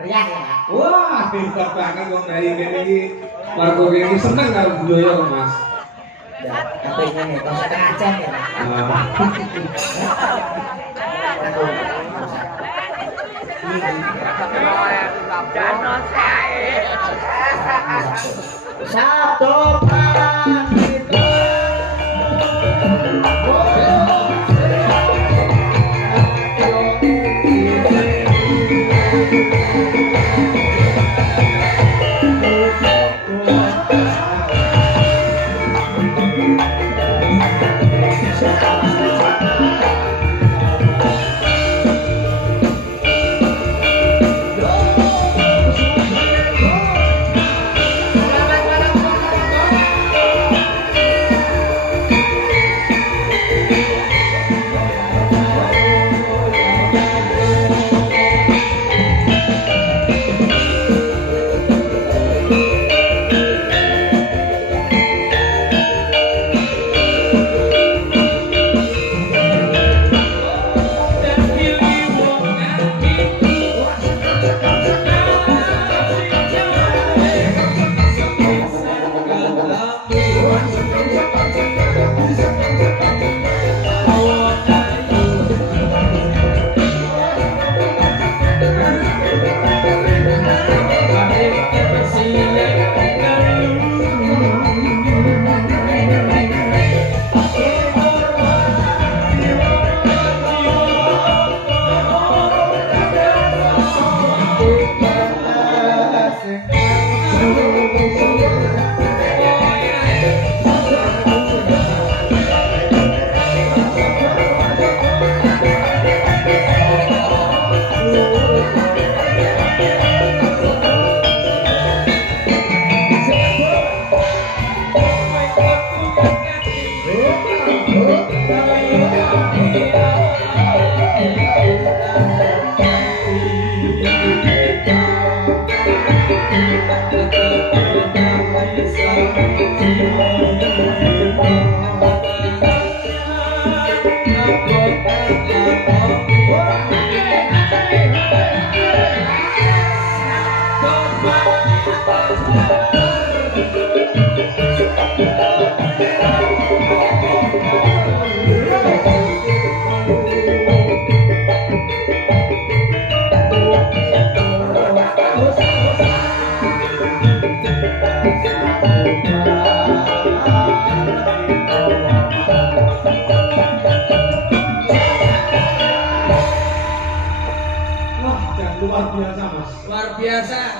Meriah ya, Pak. Wah, pintar banget wong dari kene iki. Warga kene iki seneng karo budaya kok, Mas. Ya, tapi ini kok setengah jam ya, Pak. Satu malam itu.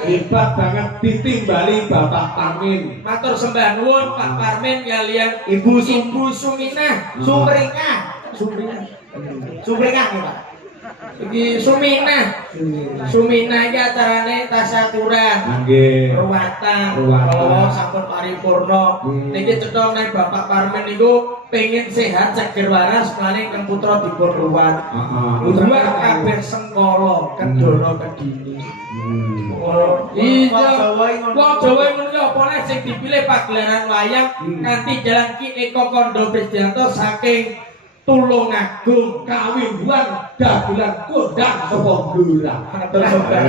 Hebat banget ditimbali Bapak Parmin. Matur sembah nuwun Pak Parmin kalian Ibu Suminah. Sumringah. Sumringah. Sumringah ya, Pak. Iki Suminah. Suminah iki acarane tasaturan. Nggih. Ruwatan. Ruwatan. Sampun paripurna. Niki cetha nek Bapak Parmin niku pengen sehat seger waras mlane kang putra dipun ruwat. Heeh. Dua kabeh sengkala kedana kedini. Iya, wong Jawa ngono ya apa nek sing dipilih pagelaran wayang kanthi jalan Ki Eko Kondo Prisdianto saking Tulungagung Kawinduan dagelan kondang sapa Blora. Matur sembah.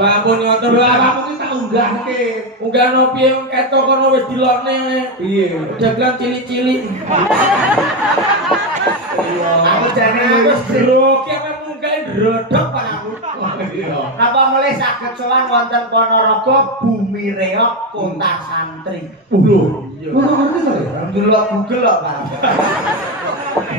Lamun ngoten lho Awakmu ki tak unggahke. unggahno piye ketok kono wis dilokne. Piye? Dagelan cilik-cilik. Aku jane Wis grok ki apa mungkae Rodok Pak aku. Napa mulai saged sowan wonten Ponorogo Bumi Reok Kota Santri. Lho, ora ngerti to ya? Delok Google kok, Pak.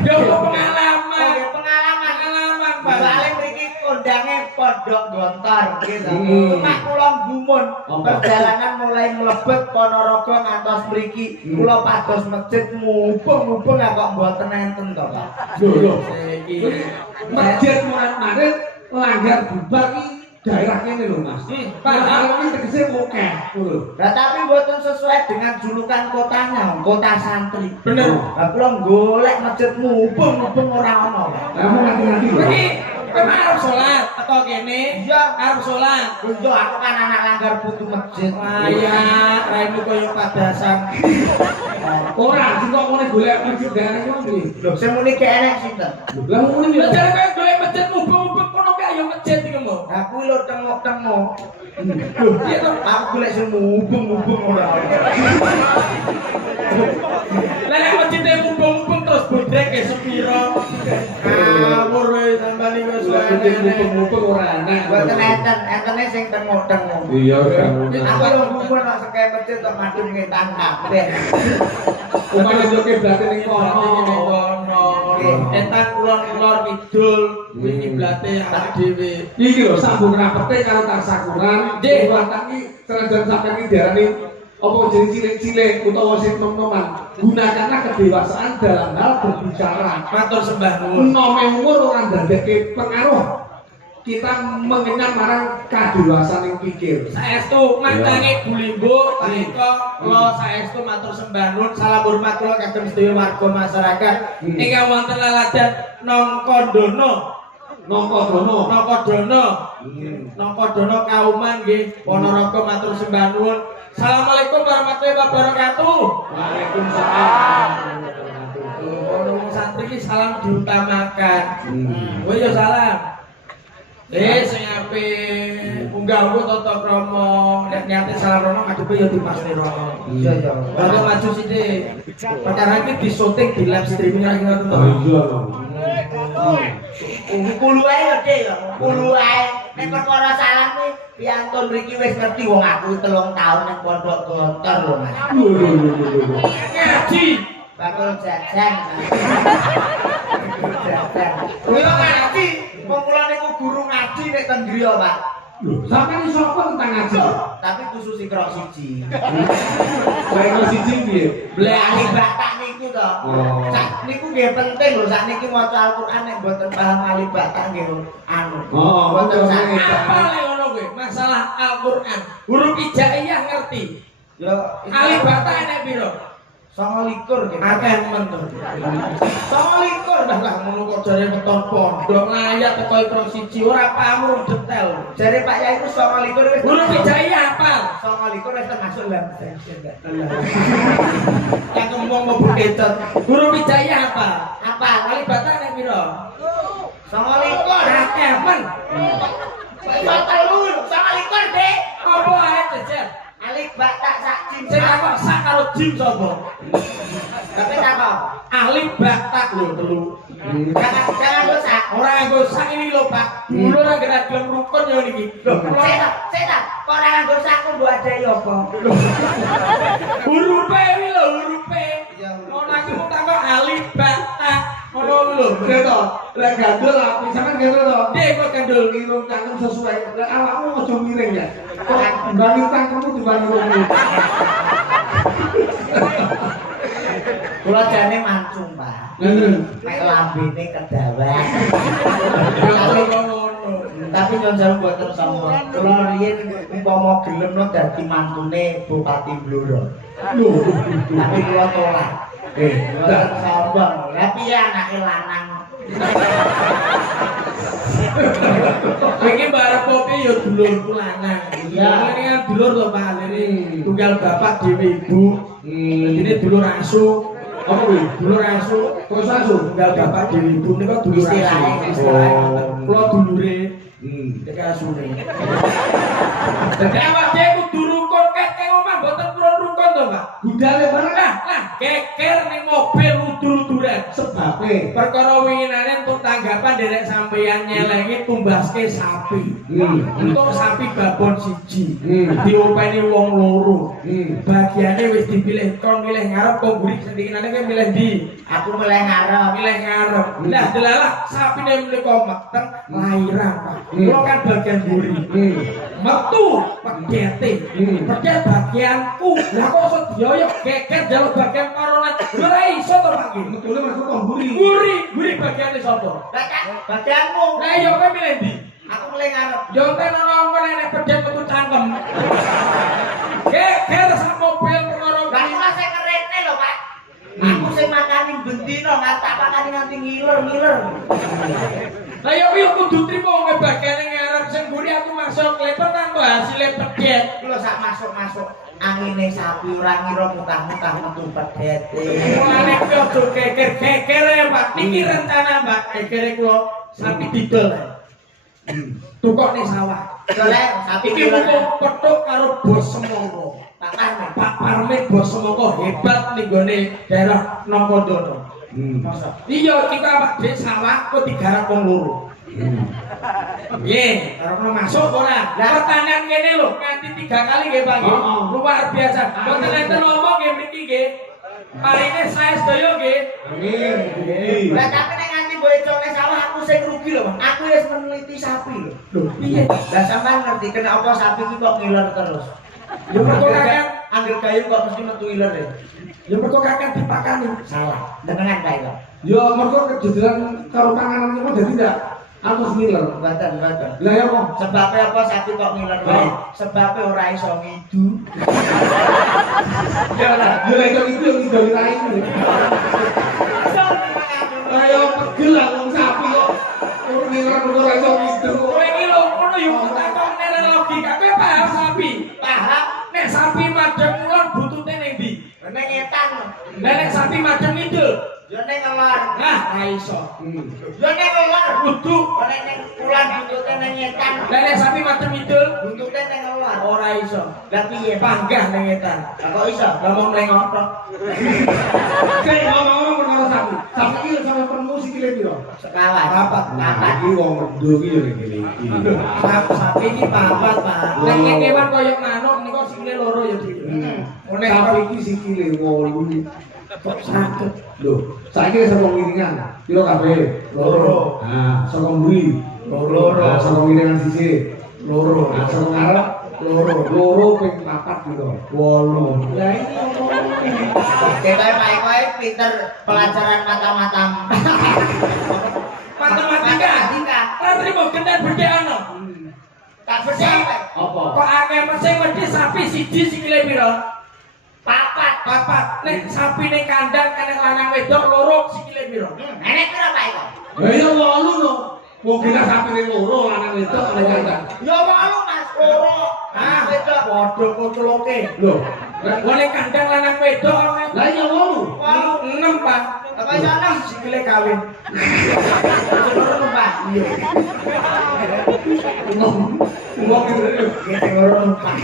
Yo pengalaman. Pengalaman Pak. Soale mriki kondange Pondok Gontor gitu. Mak kula gumun perjalanan mulai mlebet Ponorogo ngantos mriki kula pados masjid mubeng-mubeng kok mboten enten to, Pak. Lho, Iki masjid murid-murid langgar bubar ki daerah kene lho, Mas. Padahal iki tegese akeh lho. Lah tapi mboten sesuai dengan julukan kotanya, kota santri. bener. Lah kula golek masjid mubeng-mubeng ora ana. Kamu ngerti-ngerti lho. Iki kowe arep salat teko kene. Iya, Arep salat. Yo aku kan anak langgar butuh masjid. Waya, raimu koyo padasan. Ora, sing kok ngene golek masjid daerah iki piye? Lho, sing muni ki enek sinten? Lah ngene Lah lho. jare kowe golek masjid mubeng-mubeng kono kae ayo masjid iki. tengok. Aku lho tengok-tengok. Loh, piye to? Aku golek sing mubeng-mubeng ora. Lah nek mencite mubeng-mubeng terus bodrek ke sepiro? Ngawur wae sampean iki wis Mubeng-mubeng ora enak. Mboten entene sing tengok-tengok. Iya, Aku lho mubeng nek sekek masjid tok madhep ngetan kabeh. Umane yo kiblate ning Kono kono. kono. Etan kulon-kulon kidul kuwi kiblate awake dhewe. Iki lho sambung rapete karo tasyakuran. Nggih. Wataki senajan sampeyan iki diarani apa jeneng cilik-cilik utawa sing nom-noman. Gunakanlah kedewasaan dalam hal berbicara. Matur sembah nuwun. Nome umur ora ndadekke pengaruh. Kita mengenyam marang kadewasaan yang pikir. Saestu mantange Bulimbo menika kula saestu matur sembah nuwun salam hormat kula kagem sedaya warga masyarakat ingkang wonten laladan Nongkodono. Nongkodono Kauman nggih Ponorogo matur sembah nuwun. Assalamualaikum warahmatullahi wabarakatuh. Waalaikumsalam. Ono santri iki salam diutamakan. Oh iya salam. Sing ape unggah ku tata krama nek niate salam rono ngadepe ya dipasne rono. Iya iya. Baru maju sithik. Perkara iki disyuting di live streaming lagi ngoten to. Iya. Kulo ae gede ya, kulo ae. Nek perkara salam iki piantun mriki wis ngerti wong aku 3 tahun nang pondok gontor lho Mas. Ngaji. Bakul jajan. Jajan. Kulo ngaji, wong kula niku guru ngaji nek ten griya, Pak. Lho, sampeyan iso apa tentang ngaji? Tapi khusus ikra siji. Saya siji piye? Blek ahli batak niku to. Sak niku nggih penting lho, sak niki maca Al-Qur'an nek mboten paham ahli batak nggih anu. Mboten sak Apa le ngono kowe? Masalah Al-Qur'an. Huruf hijaiyah ngerti. yo Ali batak enek piro? 29 nggih. Akeh men to. 29 dah lah ngono kok jare weton pondok ngayat teko ikro siji ora paham detail. Jare Pak Yai ku 29 wis Huruf hijaiyah apal. 29 wis termasuk lam sensen. Yang ngomong mau bekecot. Huruf hijaiyah apa? Apa? Ali batak enek piro? 29. Akeh men. Kok telu 29 Dek. Apa ae jejer? Alif batak sak jim. Sing takok sak karo jim sapa? Tapi takok. Ahli batak lho telu. Jangan dosa. Ora nggo sak ini lho Pak. Dulu ora kena gelem rukun ya niki. Lho, Seta. Kok ora nganggo saku mbok adahi apa? hurufe iki lho hurufe. Ya, Ono aku mau takok ahli batak. Ono lho. Beto, lek gandul api sampean gandul to. Dek kok kandul. Irung cangkem sesuai. Lek awakmu aja miring ya. Kok bangun cangkemmu dibangun irungmu. Kula jane mancung, Pak. Nek lambene kedawan. Tapi nyon jalu mboten sombong. Kula riyen umpama gelem no dadi mantune Bupati Blora. Lho, Tapi kula tolak. Mboten sombong. Lah piye anake lanang? Iki barep kopi ya dulurku lanang. Iya. Ini kan dulur to Pak. Ini tunggal bapak dhewe ibu. Ini dulur asu. apa kuwi? Dulur asu. Terus asu. Tunggal bapak dhewe ibu niku dulur asu. Istilahnya. Kula dulure iki asune. Dadi awake kudu rukun kek keng omah mboten purun rukun to, Pak. Budale bareng Nah, keker ning mobil udur-uduran. sebabe. Perkara winginane untuk tanggapan derek sampeyan nyelengi tumbaske sapi. Untuk sapi babon siji. Diopeni wong loro. Bagiane wis dipilih kon milih ngarep kok mburi sendinane kowe milih ndi? Aku milih ngarep. Milih ngarep. Lah delalah sapine menika meteng lahiran, Pak. Kula kan bagian mburi. Metu pedete. Pedet bagianku. Lah kok iso dioyok geger jaluk bagian korona. Ora iso to, Pak. Betulnya masuk kok mburi. Mburi bagiane sapa? Bagianmu. Lah iya kowe milih ndi? Aku milih ngarep. Yo ten ono ngene nek pedet metu cangkem. Geger sak mobil perkara Lah aku masih kerene lho, Pak. Aku sing makani bendino nggak tak makani nganti ngiler-ngiler. Lah yo kudu trimo kowe bagiane ngarep sing mburi aku masuk lepet tanpa hasilé pedet. Kulo sak masuk-masuk angine sapi ora ngira mutah-mutah metu pedete. Mulane kowe aja geger-geger ya, Pak. Niki rencana, Mbak. Gegere kula sapi didol. Tukok ning sawah. Soale sapi Iki mumpung petuk karo bos semangka. Pak Parmin bos semangka hebat ning gone daerah Nongkodono. Masa. Iya, kita awak dhewe sawah kok digarap wong loro. Nggih, karo masuk ora. Pertanyaan kene lho, nganti 3 kali nggih Pak. Luar biasa. Mboten enten omong nggih mriki nggih. Paringe saya sedaya nggih. Amin. Lah tapi nek nganti bocone sawah aku sing rugi lho, Bang. Aku wis meneliti sapi lho. Lho, piye? Lah sampean ngerti kena apa sapi iki kok ngiler terus? Ya mergo kakek angger kayu kok mesti metu iler ya. ya mergo kakek dipakani. Salah. Dengenan kae kok. Ya mergo kejadian karo panganan iki dadi ndak alus ngiler. Mboten. Lah ya kok Sebabnya apa sapi kok ngiler wae? Sebabnya ora iso ngidu. ya lah, ya itu yang ngidoli lain. Ayo pegel lah wong sapi kok. Ora ngiler ora iso ngidu. Kowe iki lho ngono yo takon nere logika. Kowe paham sapi? Paham? Nek sapi madhep ngulon butute ning ndi? Nek ngetan. Nek sapi madhep ngidul. Yo nek ngelor. Nah, ra iso. Yo nek ngelor. Kudu. Nek ning pulan buntute ning ngetan. Nek sapi madhep ngidul Buntute ning ngelor. ora iso. Lah piye Panggah ning ngetan. Lah kok iso? Ngomong ning otot. Kayak ngomong-ngomong perkara sapi. Sapi iki sampe penemu sikile piro? Sekawan. Papat. Papat. Iki wong medho iki yo ngene iki. Sapi iki papat, Pak. Nek kewan koyo manuk niku sikile loro ya iki. Nek Sapi iki sikile 8. kok sakit. Loh, saiki saka ngiringan. Piro kabeh? Loro. Nah, saka mburi. Loro. Nah, saka ngiringan sisi. Loro. Nah, saka ngarep loro. Loro ping 4 piro? 8. Lah ini Kita kowe pinter pelajaran mata-mata. Matematika. Ora trimo gendar bedhe ana. Tak percaya. apa? Kok akeh mesih wedi sapi siji sikile piro? Papat. Papat. Nek sapi ning kandang kene lanang wedok loro sikile piro? Enek pira Pak Eko? Lah ya 8 no. Wong kita sapine loro lanang wedok ning kandang. Ya 8 Mas, loro. Ah, wedok padha kuculuke. Lho, Wong kandang lanang wedok lah ya 8. Wong 6, Pak. apa iso ana? Sikile kawin. Loro Pak. Iya. Wong iki. Gitu loro Pak.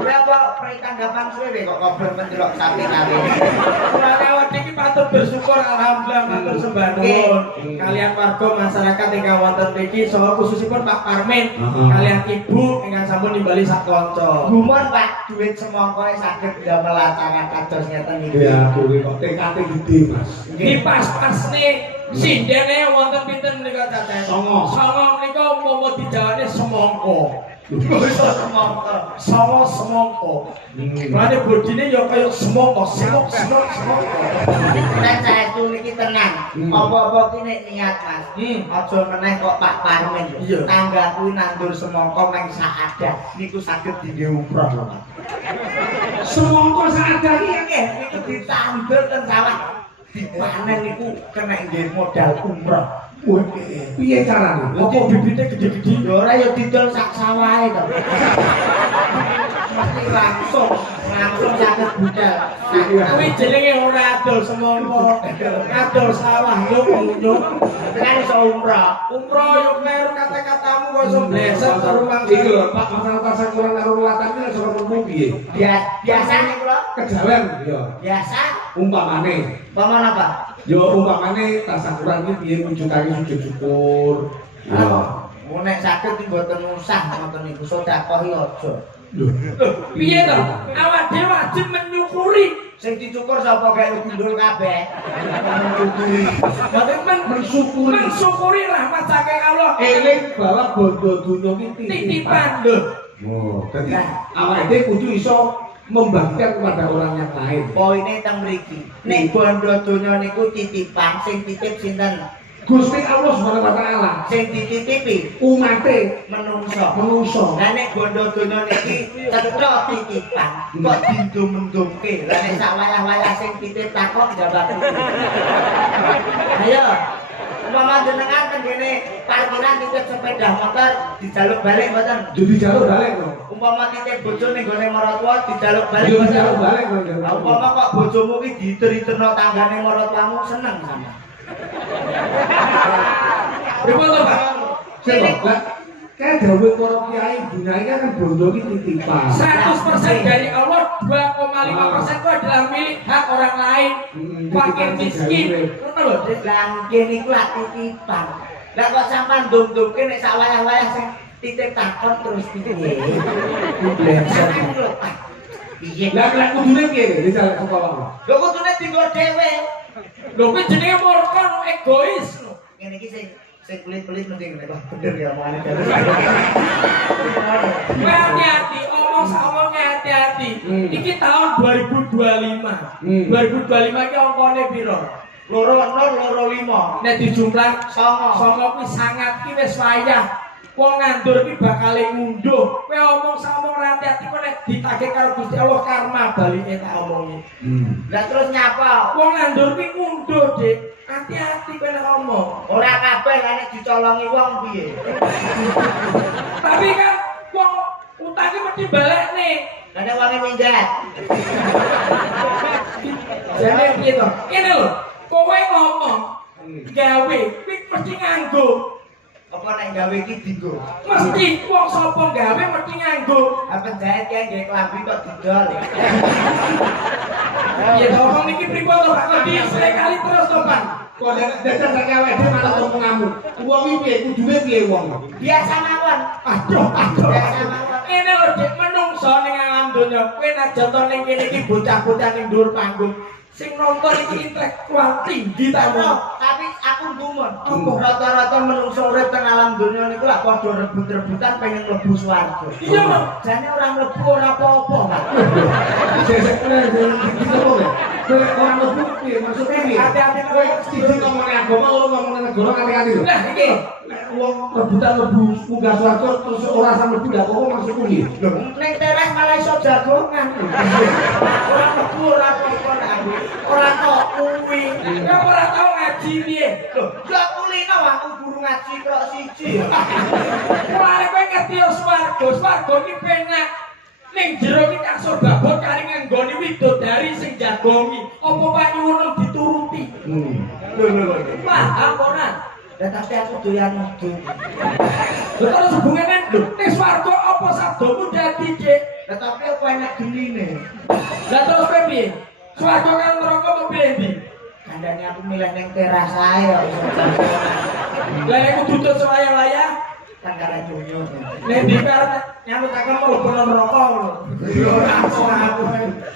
Kowe apa tanggapan suwe kok kober mendelok sapi kawin? Ora lewat iki patut bersyukur alhamdulillah matur sembah nuwun kalian warga masyarakat ingkang wonten mriki saha khususipun Pak Parmin kalian Ibu ingkang sampun nimbali sak kanca. Gumun Pak, duit semangka saged damel acara kados ngeten iki. Ya, kowe kok TKT gede, Mas. Iki pas-pasne sindene wonten pinten menika Caca? 9. 9 menika umpama dijawane semangka. Iso semangka. Sama semangka. Lane bodine ya kaya semangka, semok. Nek saestu niki tenang. Apa-apa ki nek niat Mas. Aja meneh kok Pak Parmin. Iya. Tangga kuwi nandur semangka meng saadat. Niku saged dinggo umroh lho Pak. Semangka sadar iki Nggih, niku ditandur ten sawah. Dipanen niku kena nggih modal umroh. Wah, piye carane? Apa bibite gede-gede? Ya ora ya didol sak sawahe to. Mesti langsung saged budal. Kuwi jenenge ora adol semangka, adol sawah nyuk. Tekan iso umroh. Umroh yo kleru kata-katamu kok iso bleset karo Iki lho, Pak, masalah kurang karo latan iki saka ngomong piye? Biasa niku lho. Kejawen ya. Biasa Umpamane, paman apa? ya umpamane tasakuran iki piye wujudane sujud syukur. Ya. Mun nek saged mboten usah ngoten niku sedekah iki aja. Lho, Piye to? Awak dhewe wajib menyukuri. Sing dicukur sapa kae gundul kabeh. Mboten mensyukuri rahmat saking Allah. eling bahwa bondo dunya iki Titipan lho. Oh, dadi awake dhewe kudu iso membagikan kepada orang yang lain. Poine teng mriki. Nek bondo donya niku titipan sing titip sinten? Gusti Allah Subhanahu wa taala Sing dititipi umate menungso. menungso. Lah nek bondo donya niki cetha titipan kok dindum-ndumke. Lah nek sak wayah-wayah sing titip takok jabat. Ayo. Umpama jenengan teng kene parkiran titip sepeda motor dijaluk balik mboten? Jadi jalur balik lho. Umpama titip bojo ning gone maratuwa dijaluk balik Yo mboten? jalur balik lho. Lah umpama kok bojomu ki diteriterno tanggane maratuwamu seneng sama. Pripun to, Pak? Kayak dawuh para kiai dunia ini kan bondo iki titipan. 100% dari Allah, 2,5% itu adalah milik hak orang lain. Fakir miskin, ngono lho, Dik. Lah kene iku lak titipan. Lah kok sampean ndung-ndungke nek sak wayah-wayah sing titip takon terus piye? Sampeyan lho, Pak. Piye? Lah kudune piye dijaluk sekolah? Lho kudune dienggo dhewe. Lho kuwi jenenge murka egois lho. Ngene iki sing pelit-pelit mesti ngene, Pak. Bener ya omongane dhewe. Kowe hati-hati, omong-omongnya hati-hati. Iki tahun 2025. 2025 iki angkane piro? Loro 5. Nek dijumlah 9. kuwi sangat ki wis wayah. Wong ngandur ki bakal ngunduh. Kowe omong sama hati-hati kok nek ditagih karo Gusti Allah karma balike tak omongi. Lah terus nyapa? Wong ngandur ki ngunduh, Dik. Hati-hati kowe nek ngomong. Ora kabeh lah nek dicolongi wong piye. Tapi kan wong utangnya mesti balekne. Lah nek wonge minggat. Jadi gitu. Ini lho, kowe ngomong gawe kuwi mesti nganggo. Apa nek gawe iki digo? Mesti wong sapa gawe mesti nganggo. Apa jahit kae nggih klambi kok didol. Ya to wong iki pripun to Pak Kodi sekali terus to Pak. Kok dasar sak awake dhewe malah ngomong. Wong iki piye kudune piye wong? Biasa mawon. Aduh. Biasa mawon. Ini lho Dik menungso ning alam donya. Kowe nek jonto ning kene iki bocah-bocah ning dhuwur panggung. Sing nonton iki intelektual tinggi tamu. Tapi aku gumun. Rata-rata menungso urip teng alam donya niku lak padha rebut-rebutan pengen mlebu swarga. Iya, Pak. Jane ora mlebu ora apa-apa, Pak. Sesek orang mlebu piye maksudnya piye? Hati-hati Kowe siji ngomongin agama loro ngomongin negara kali-kali lho. Nah iki Wong rebutan mlebu munggah swarga terus ora sampe mlebu lha kok maksudku piye? Lho, ning teras malah iso jagongan. Ora mlebu ora apa-apa nek aku. Ora tok kuwi. ya ora tau ngaji piye. Lho, lak kulino aku guru ngaji kok siji. Mulane kowe ngerti yo swarga iki penak. Ning jero iki tak surga bot kari nggone widodari sing jagongi. Apa Pak nyuwun dituruti? Lho. Paham ora? Lah tapi aku doyan nudu. Lha terus hubungane lho, ning swarga apa sabdamu dadi, Dik? Lah tapi aku enak genine. Lah terus kowe piye? Swarga kan neraka apa piye ndi? Kandane aku milih ning teras ae kok iso jagongan. Lah nek kudu wayah-wayah Kan karo dunyo. nek dikarep nyamuk takon mlebu neraka lho.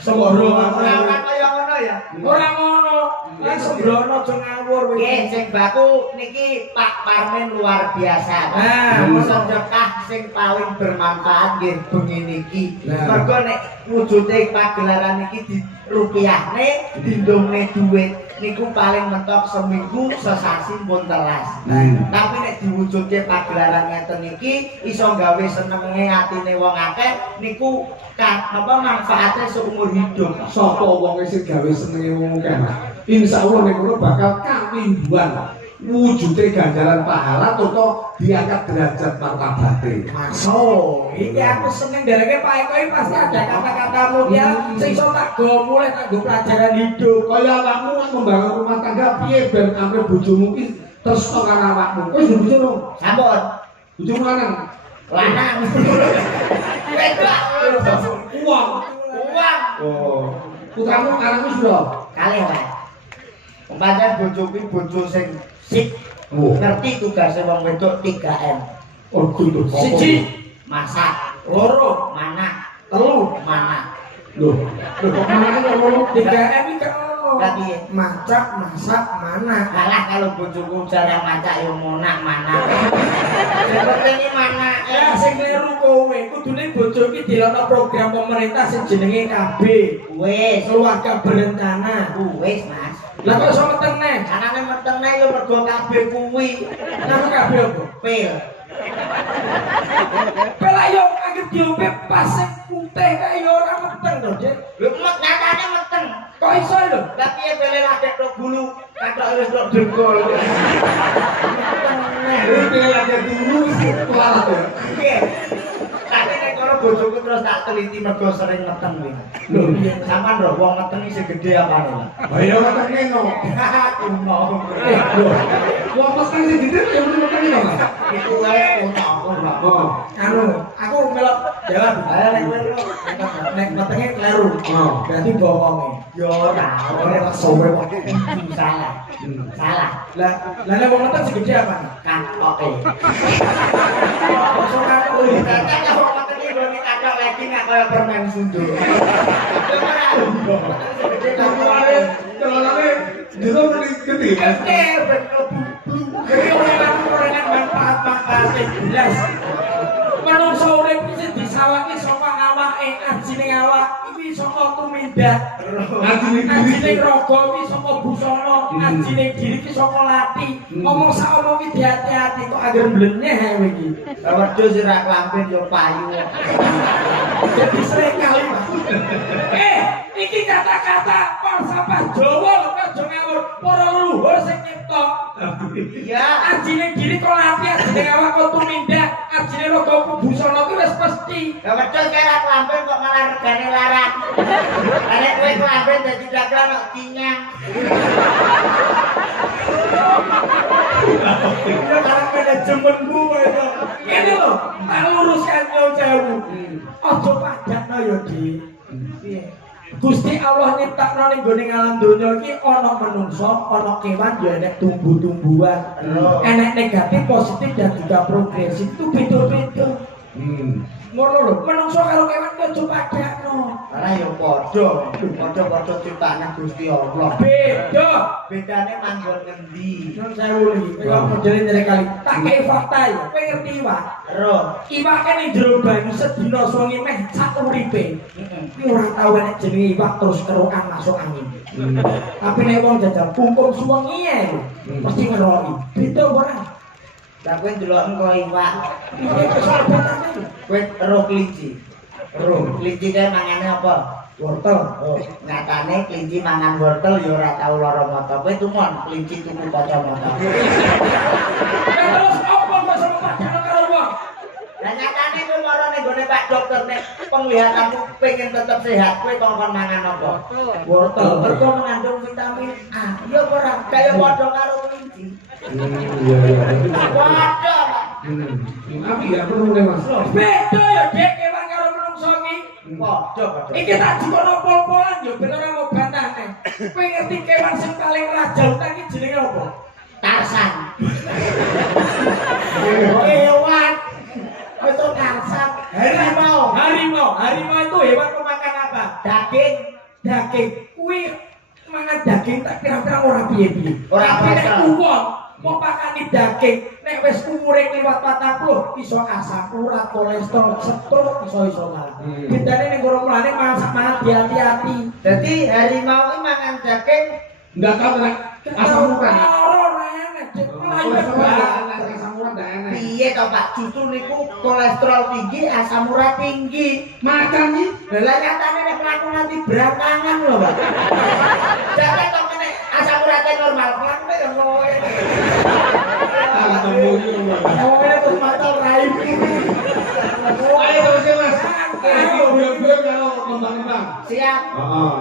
Sembrono Ora kaya ngono ya. ora ngono. Lah sembrono aja ngawur kowe. Nggih, sing baku niki Pak Parmin luar biasa. Nah, sedekah sing paling bermanfaat nggih bengi niki. Nah. Mergo nek wujude pagelaran niki dirupiahne, dindongne dhuwit niku paling mentok seminggu sesasi pun telas. Tapi nek diwujudke pagelaran ngeten iki iso gawe senenge atine wong akeh niku manfaatnya seumur hidup. Sapa wong sing gawe senenge wong akeh? Insyaallah nek ngono bakal kawimbuan. Wujude ganjaran pahala toto diangkat derajat martabate. Masuk. Iki aku seneng dereke Pak Eko iki pasti ada kata-kata mulia sing iso tak go mulai tak go pelajaran hidup. Kaya awakmu membangun rumah tangga piye ben ampe bojomu ki tresno karo awakmu. Wis bojo dong. Sampun. Bojomu lanang. Lanang. Wedok. Uang. Uang. Oh. Putramu anakmu sudah. Kalih wae. Pancen bojo kuwi bojo sing sip. Oh. Ngerti tugasnya wong wedok 3M. Oh, kudu. Siji, Masak, loro, manak, telu, manak. Loh, kok mana ngomong 3M iki kan Lah piye? masak, masak, mana? Kalah kalau bojoku jarang masak yo monak manak. Sing penting iki manak. Ya sing kleru kowe, kudune bojo iki dilono program pemerintah sing jenenge KB. Wis, Keluarga berencana. wis Mas. Lah kok iso meteng neh? Anane meteng nek yo mergo kabeh kuwi. Nama KB apa? Pil. Pela yo anggere diombe pas sing putih kae yo ora meteng to, Dik. Lho nyatane meteng. Kok iso lho? Lah piye pele lagek tok gulu, katok wis tok dengkul. Ini lagi dulu kualat ya. Piye? Tapi nek kono bojoku terus terus tak teliti mergo sering meteng kuwi. Lho, piye? Sampeyan lho wong meteng isih gedhe apane lah. Ayo metenge no. Kuno. Wong mesti sing didik ya mesti metenge no. Iku wae kuno aku lho. Oh. Anu, aku melok jawab. Ayo nek kowe Nek metenge kleru. Oh. Berarti bohonge. yo ora sowe kok. Salah. Salah. Lah nek wong meteng segede apa? Kan oke. Kosong kan Katanya wong meteng iki ngene kadang lagi nggak kaya permen sunduk. Celana jero muni gede. Gede ben klebu. Jadi orang manfaat-manfaatnya jelas. Manungsa urip iki disawangi saka awake, ajine awak iki saka tumindak. Ajine raga iki saka busana, ajine diri iki saka lati. Ngomong sak omong iki hati-hati kok anggere mblenyeh kowe iki. Wedhus ora klampir yo payu. Jadi sering kali Mas. Iki kata-kata falsafah Jawa lho aja ngawur. Para leluhur sing nyipta. Iya. Ajine diri kok lati, ajine awak kok tumindak, ajine raga busana kuwi wis pasti. Ya wedhus kira klampir kok malah regane larat. Nek kowe klampir dadi dagang kok kinyang. Ya karena manajemenku kowe itu. Ngene lho, tak luruskan jauh-jauh. Aja padakno ya, Dik. Piye? Gusti Allah nyiptakno ning gone alam donya iki ana menungso, ana kewan, ya enek tumbuh-tumbuhan. Enek negatif, positif dan juga progresif itu beda-beda. Ngono lho, menungso karo kewan kok aja padakno. Ora ya padha ciptaane Gusti Allah. Beda. Bedane manggon ngendi? Nun sewu iki, kaya modele dari kali. Tak kei fakta ya, kowe ngerti iwak? Ero. Iwake ning jero banyu sedina suwengi meh sak uripe. Iki ora tau enek jenenge iwak terus kerokan masuk angin. Tapi nek wong jajal pungkung suwengi ae mesti ngeroki. Beda ora? Lah kowe ndelok engko iwak. Iki kesalebetane. Kowe ero kelinci. Ero. Kelinci kae mangane apa? Wortel. Oh, nyatane kelinci mangan wortel ya ora tau lara mata. Kowe tumon kelinci tuku kacamata. Terus apa kok sama padahal karo wong? Lah nyatane kowe lara ning gone Pak Dokter nek penglihatanmu pengen tetep sehat, kowe kongkon mangan apa? Wortel. Mergo mengandung vitamin A. Ya ora kaya padha karo kelinci. Iya. Padha. Tapi ya perlu nih Mas. Beda ya Dek kewan karo menungso iki. Padha. Iki tak dikono pol-polan yo ben ora mau bantahne. Kowe ngerti kewan sing paling raja utang iki jenenge apa? Tarsan. Hewan. Itu tarsan. Harimau. Harimau itu hewan pemakan apa? Daging. Daging. Kuwi mangan daging tak kira-kira ora piye-piye. Ora Tapi nek apa-apa. wong mau pakani daging, nek wis umure kliwat 40 iso asam urat, kolesterol, stroke iso malah. Bedane ning goro mulane mangan hati-hati. Jadi harimau ini mangan daging. Enggak tahu nek asam urat. Ora enak, mlayu Asam urat enggak enak. Piye to Pak? Justru niku kolesterol tinggi, asam urat tinggi. Makan nih. Lah nyatane nek mlaku nanti berantangan lho, Pak. Jadi to nek asam uratnya normal, mlaku ya ngono. Oh, ini terus matal raib. Ayo terus ya Mas. Biar kalau kembang-kembang. Siap.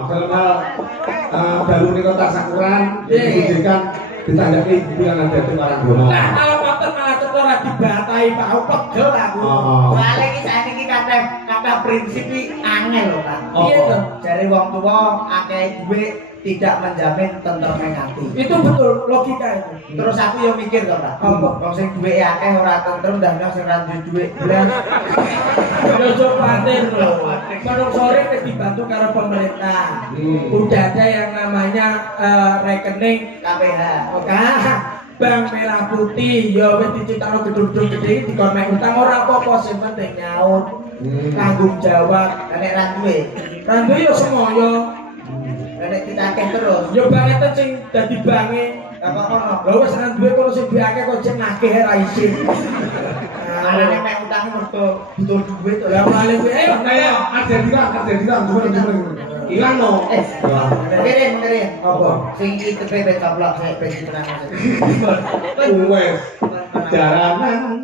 Dalam hal baru nih kota Sakuran diwujudkan ditandai bulan ada di Maranggono. Nah, kalau motor malah ora dibatahi Pak, pegel aku. Soale iki saiki kata prinsip iki angel lho, Pak. Iya to. Jare wong tuwa akeh duit tidak menjamin tentreme ati. Itu betul logika itu. Terus aku yo mikir to, Pak. Apa? Wong sing duwe akeh ora tentrem dan sing ora duwe duit blas. Ojo patir lho. Menungso wis dibantu karo pemerintah. Udah ada yang namanya rekening KPH. Oke. Bank Merah Putih ya wis diciptakno gedung-gedung gede iki dikon mek utang ora apa-apa sing penting nyaut. Tanggung jawab. Nek ra duwe, Randu yo semoyo. nek kita akeh terus. Yo banget sing dadi bange. Apa ngono? Lha wis nang duwe kono sing duwe akeh kok jeneng akeh ra isin. Alane mek utang mergo butuh duit to. Ya male kuwi Kayak ada dirang, gimana? Hilang no. Mengirim. Apa? Sing iki tepe coplok sik ben diterang. Wes. Jaranan.